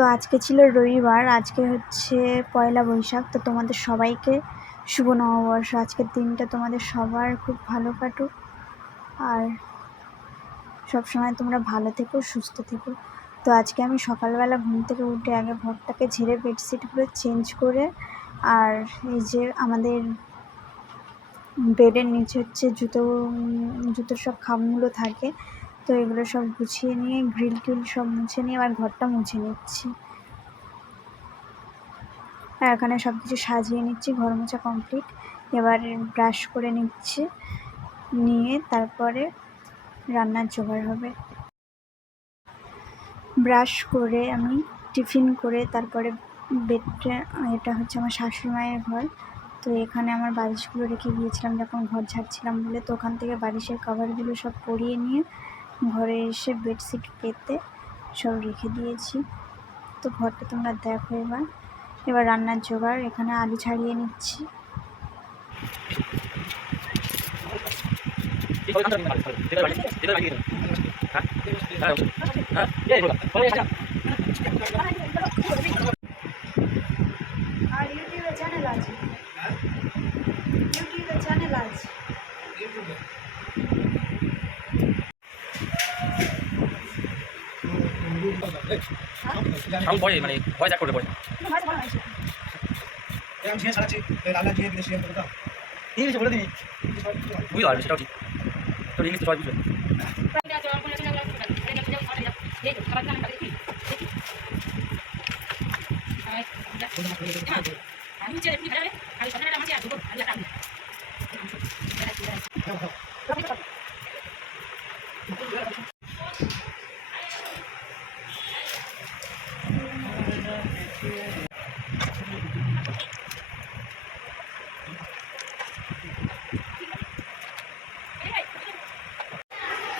তো আজকে ছিল রবিবার, আজকে হচ্ছে পয়লা বৈশাখ। তো তোমাদের সবাইকে শুভ নববর্ষ। আজকের দিনটা তোমাদের সবার খুব ভালো কাটুক, আর সবসময় তোমরা ভালো থেকো, সুস্থ থেকো। তো আজকে আমি সকালবেলা ঘুম থেকে উঠে আগে ঘরটাকে ঝেড়ে বেডশিটগুলো চেঞ্জ করে, আর এই যে আমাদের বেডের নিচে হচ্ছে জুতোর সব খামগুলো থাকে, তো এগুলো সব গুছিয়ে নিয়ে গ্রিল টিল সব মুছে নিয়ে আবার ঘরটা মুছে নিচ্ছি। আর এখানে সব কিছু সাজিয়ে নিচ্ছি, ঘর মোছা কমপ্লিট। এবার ব্রাশ করে নিচ্ছি, নিয়ে তারপরে রান্নার জোগাড় হবে। ব্রাশ করে আমি টিফিন করে তারপরে বেডটা, এটা হচ্ছে আমার শাশুড়ি মায়ের ঘর। তো এখানে আমার বালিশগুলো রেখে গিয়েছিলাম যখন ঘর ঝাড়ছিলাম বলে, তো ওখান থেকে বালিশের কভারগুলো সব পরিয়ে নিয়ে ঘরে এসে বেডশিট পেতে সব রেখে দিয়েছি। তো ঘরটা তোমরা দেখো। এবার রান্নার জোগাড়, এখানে আলু ছাড়িয়ে নিচ্ছি। আর ইউটিউবে চ্যানেল আছে, ইউটিউবে চ্যানেল আছে। মানে ভয় করে পড়ে আমি ঝিঙে ছাড়াচ্ছি, রান্না ঝিঙে দিলে সিএম করতাম ঠিক আছে বলে দিই, বুঝতে পারবে সেটাও ঠিক। তো ইংলিশ সবাই বুঝবে।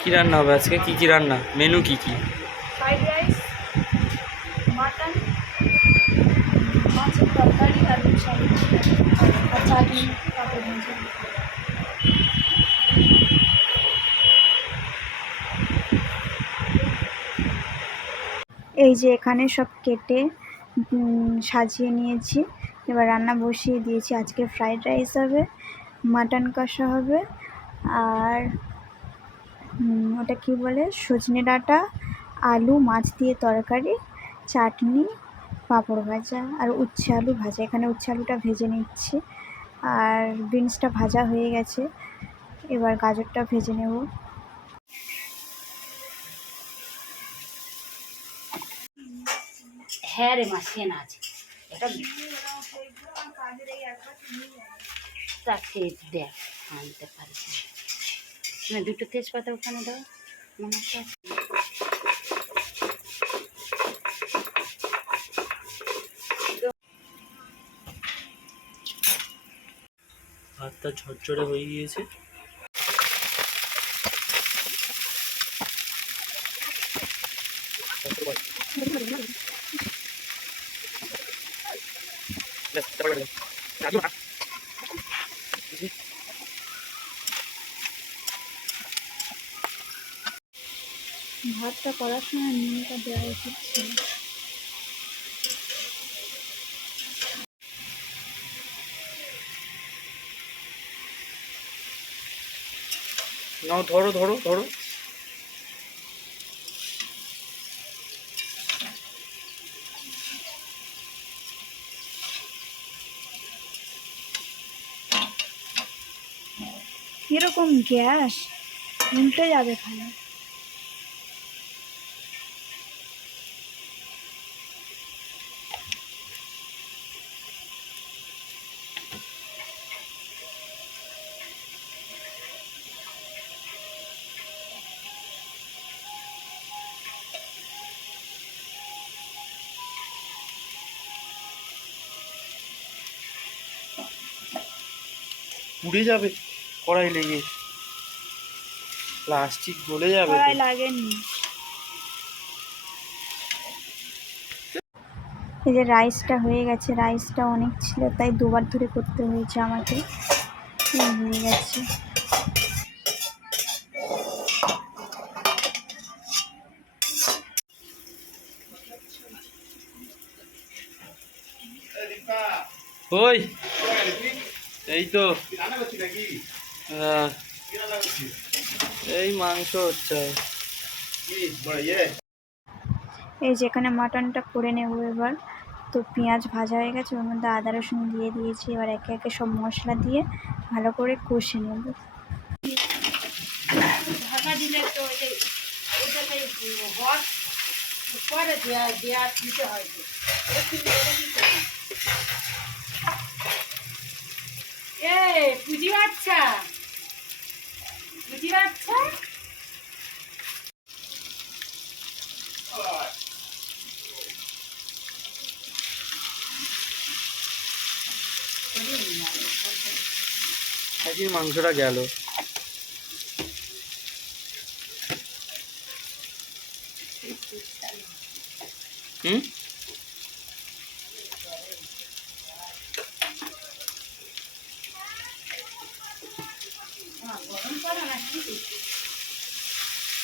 কি রান্না হবে আজকে? কি কি রান্না, মেনু কি কি? ফ্রাইড রাইস, মাটন, মাছের তরকারি আর চাটনি, পাপড় ভাজা। এই যে এখানে সব কেটে সাজিয়ে নিয়েছি। এবার রান্না বসিয়ে দিয়েছি। আজকে ফ্রাইড রাইস হবে, মাটন কষা হবে, আর ওটা কি বলে, সজনে ডাঁটা, আলু, মাছ দিয়ে তরকারি, চাটনি, পাঁপড় ভাজা আর উচ্ছে আলু ভাজা। এখানে উচ্ছে আলুটা ভেজে নিচ্ছি, আর বিনসটা ভাজা হয়ে গেছে। এবার গাজরটা ভেজে নেব। হ্যাঁ রে মা, সেন আছে এটা, তাকে দেখ আনতে পারিস না। দুটো তেজপাতা ওখানে দাও, ভাতটা ঝরঝরে হয়ে গিয়েছে। ভাতটা করার সময় নুনটা দেওয়া উচিত ছিল। নাও, ধরো ধরো ধরো। কিরকম গ্যাস, উল্টে যাবে খালি। পুড়ে যাবে কড়াই লেগে, প্লাস্টিক গলে যাবে। কড়াই লাগেনি। এই যে রাইসটা হয়ে গেছে, রাইসটা অনেক ছিল তাই দুবার ধরে করতে হয়েছে আমাকে। হয়ে গেছে। ওই এই তো হ্যাঁ, এই মাংস হচ্ছে। এই যে এখানে মাটনটা করে নেব এবার। তো পেঁয়াজ ভাজা হয়ে গেছে, ওর মধ্যে আদা রসুন দিয়ে দিয়েছি। এবার একে একে সব মশলা দিয়ে ভালো করে কষে নেব। ঢাকা দিলে তো ওটাকে হট পরে দেওয়া দিতে হয় তো। পুঁজি বাচ্চা একই মাংসটা গেল। হুম, গরম করো না কি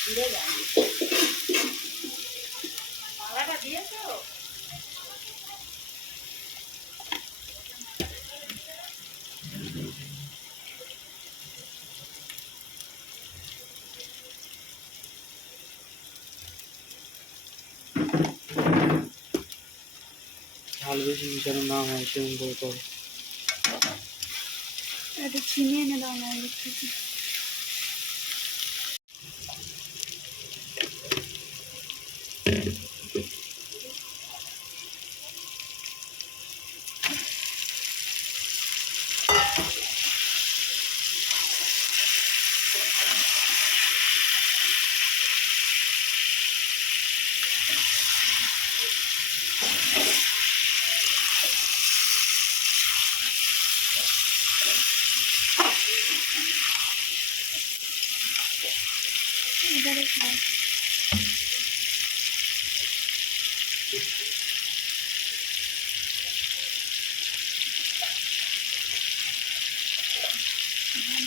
পুড়ে যাবে মালাটা দিয়েছো। ঝাল বেশি মিশানো না হয় সেরকম করে করো। একটু চিনি এনে দাও না এদিক থেকে। এবারে খাও।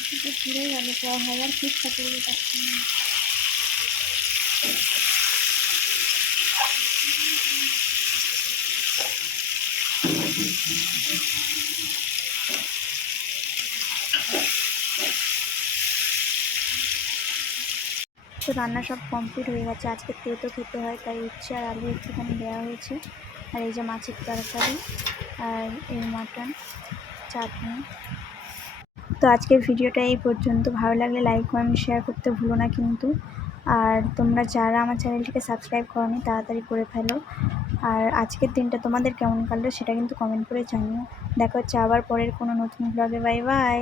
থেকে পুড়ে গেল, হওয়ার চেষ্টা করবে পারছি না। তো রান্না সব কমপ্লিট হয়ে গেছে। আজকে তেতো খেতে হয়, তাই উচ্ছে আর আলু একটুখানি দেওয়া হয়েছে। আর এই যে মাছের তরকারি আর এই মাটন চাটনি। তো আজকের ভিডিওটা এই পর্যন্ত। ভালো লাগলে লাইক কমেন্ট শেয়ার করতে ভুলো না কিন্তু। আর তোমরা যারা আমার চ্যানেলটিকে সাবস্ক্রাইব করোনি তাড়াতাড়ি করে ফেলো। আর আজকের দিনটা তোমাদের কেমন কাটলো সেটা কিন্তু কমেন্ট করে জানিও। দেখা হচ্ছে আবার পরের কোনো নতুন ব্লগে। Bye bye.